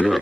Yeah.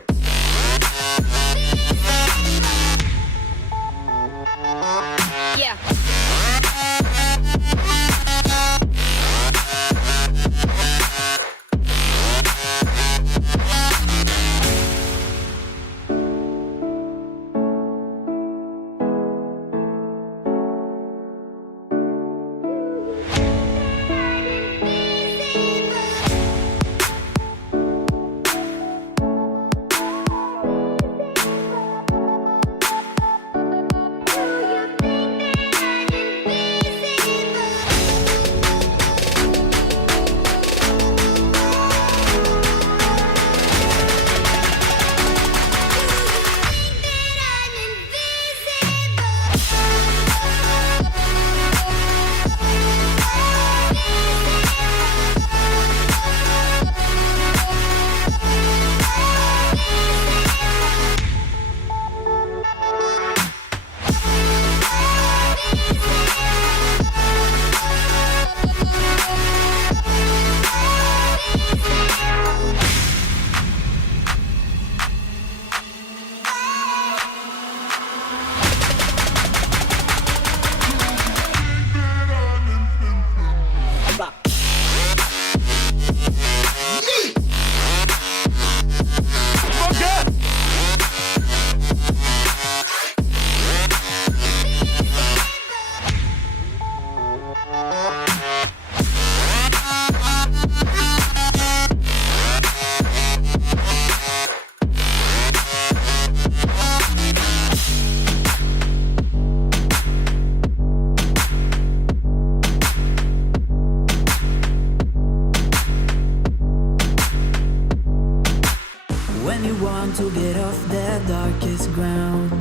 When you want to get off the darkest ground,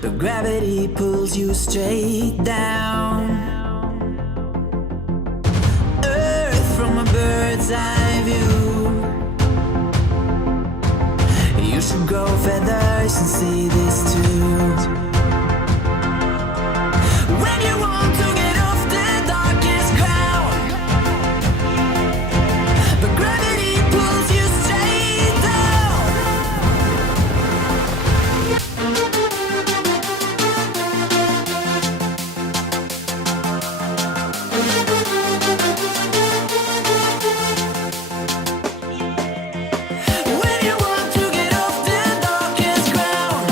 but gravity pulls you straight down. Earth from a bird's eye view. You should grow feathers and see this too. When you want to get off the darkest ground, but gravity pulls you straight down. When you want to get off the darkest ground,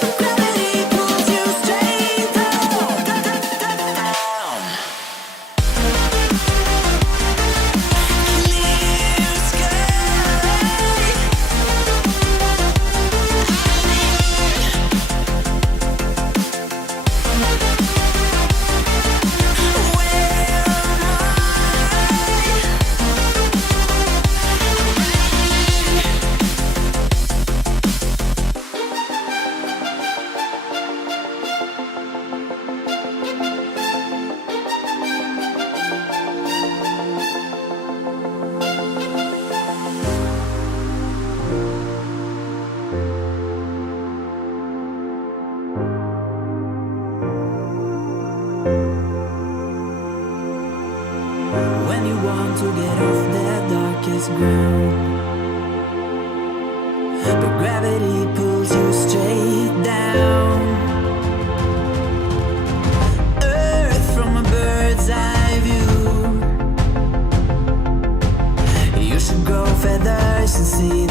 but gravity pulls you straight down. Clear sky. When you want to get off the darkest ground, but gravity pulls you straight down. Earth from a bird's eye view. You should grow feathers and see